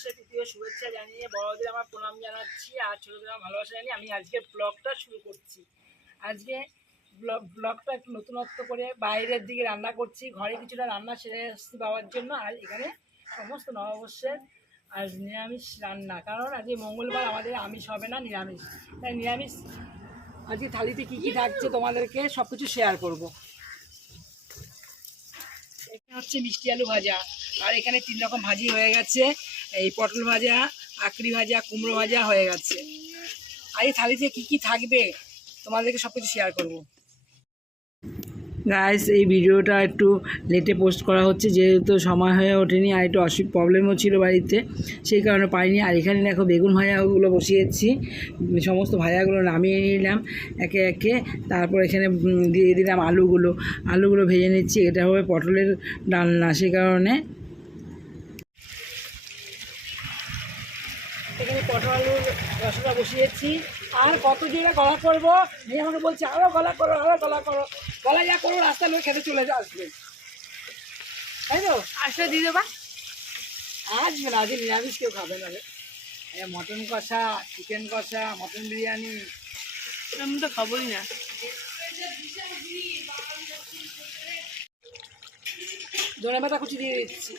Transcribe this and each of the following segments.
সে তৃতীয় শুভেচ্ছা জানিয়ে বড়দের আমার প্রণাম জানাচ্ছি আর ছোটদের আমার ভালোবাসা জানিয়ে আমি আজকে ব্লগটা শুরু করছি। আজকে ব্লগ ব্লগটা একটু নতুনত্ব করে বাইরের দিকে রান্না করছি, ঘরে কিছুটা রান্না সেরে আসতে পাওয়ার জন্য, আর এখানে সমস্ত নববর্ষের আর নিরামিষ রান্না, কারণ আজকে মঙ্গলবার আমাদের আমিষ হবে না, নিরামিষ। তাই নিরামিষ, আজকে থালিতে কী কী থাকছে তোমাদেরকে সব কিছু শেয়ার করব। হচ্ছে মিষ্টি আলু ভাজা। আর এখানে তিন রকম ভাজি হয়ে গেছে। এই পটল ভাজা আকড়ি ভাজা, কুমড়ো ভাজা হয়ে গেছে। আর এই থালিতে কী কী থাকবে? তোমাদেরকে সব কিছু শেয়ার করব। গাইস এই ভিডিওটা একটু লেটে পোস্ট করা হচ্ছে, যেহেতু সময় হয়ে ওঠেনি আর একটু অসুখ প্রবলেমও ছিল বাড়িতে, সেই কারণে পাইনি আর এখানে দেখো বেগুন ভাজাগুলো বসিয়েছি, সমস্ত ভাজাগুলো নামিয়ে নিলাম একে একে। তারপর এখানে দিয়ে দিলাম আলুগুলো। আলুগুলো ভেজে নিচ্ছি, এটা হবে পটলের ডালনা সেই কারণে। এখানে পটল আলুর রসটা বসিয়েছি। আর কত জোরে গলা করব? আমাকে বলছে আরও গলা করো আরও গলা করো। গলা যা করো রাস্তার লোক খেতে চলে যা আসবে। তাই তো? আসলে দিয়ে দেবা? আসবে না আজকে নিরামিষ কেউ খাবে না মটন কষা চিকেন কষা মটন বিরিয়ানি। আমি তো খাবোই না। ধনে পাতা কুচি দিয়ে দিচ্ছি।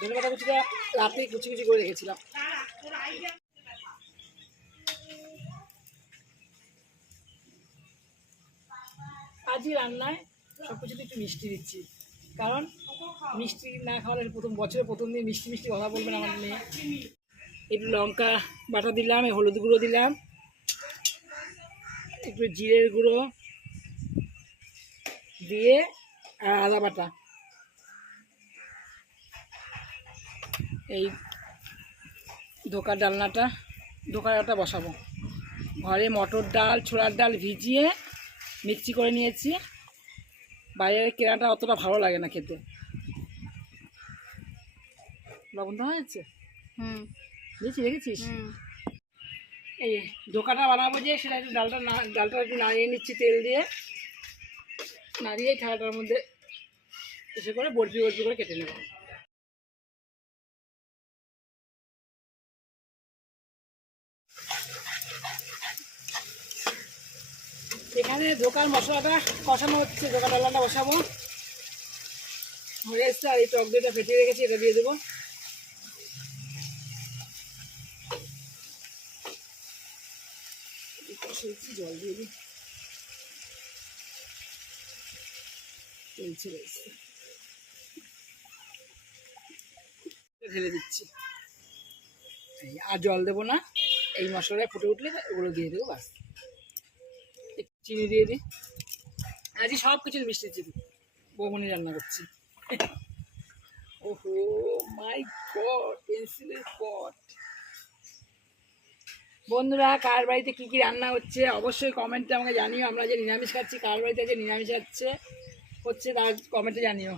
ধনে পাতা কুচিটা রাতে কুচি কুচি করে রেখেছিলাম। আজকে রান্নায় সব কিছুতে একটু মিষ্টি দিচ্ছি। কারণ মিষ্টি না খাওয়ালে প্রথম বছরে প্রথম দিন মিষ্টি মিষ্টি কথা বলবেন আমার মেয়ে। একটু লঙ্কা বাটা দিলাম হলুদ গুঁড়ো দিলাম, একটু জিরের গুঁড়ো দিয়ে আর আদা বাটা। এই ধোকার ডালনাটা, ধোকাটা বসাবো। ঘরে মটর ডাল, ছোলার ডাল ভিজিয়ে মিক্সি করে নিয়েছি। বাইরের কেনাটা অতটা ভালো লাগে না খেতে। লবণ দেওয়া হয়েছে? হুম। রেখেছিস হুম। এই ধোকাটা বানাবো যে সেটা একটু ডালটা না ডালটা একটু নাড়িয়ে নিচ্ছি তেল দিয়ে। নাড়িয়ে থালাটার মধ্যে এসে করে বরফি বরফি করে কেটে নেব। এখানে দোকান মশলাটা কষানো হচ্ছে দোকান ডালাটা বসাবো। হয়ে এসছে আর এই টক দইটা ফেটে রেখেছি, এটা দিয়ে দেবো। জল দিয়ে দিই। ঢেলে দিচ্ছি। আর জল দেবো না, এই মশলাটা ফুটে উঠলে ওগুলো দিয়ে দেবো, বাস। চিনি দিয়ে দিই। আজকে সব কিছুর মিষ্টি চিনি। বৌমনি রান্না করছি। ওহো মাই গড পেন্সিলের পট বন্ধুরা, কার বাড়িতে কী কী রান্না হচ্ছে অবশ্যই কমেন্টে আমাকে জানিও। আমরা যে নিরামিষ খাচ্ছি, কার বাড়িতে যে নিরামিষ খাচ্ছে হচ্ছে তার কমেন্টে জানিও।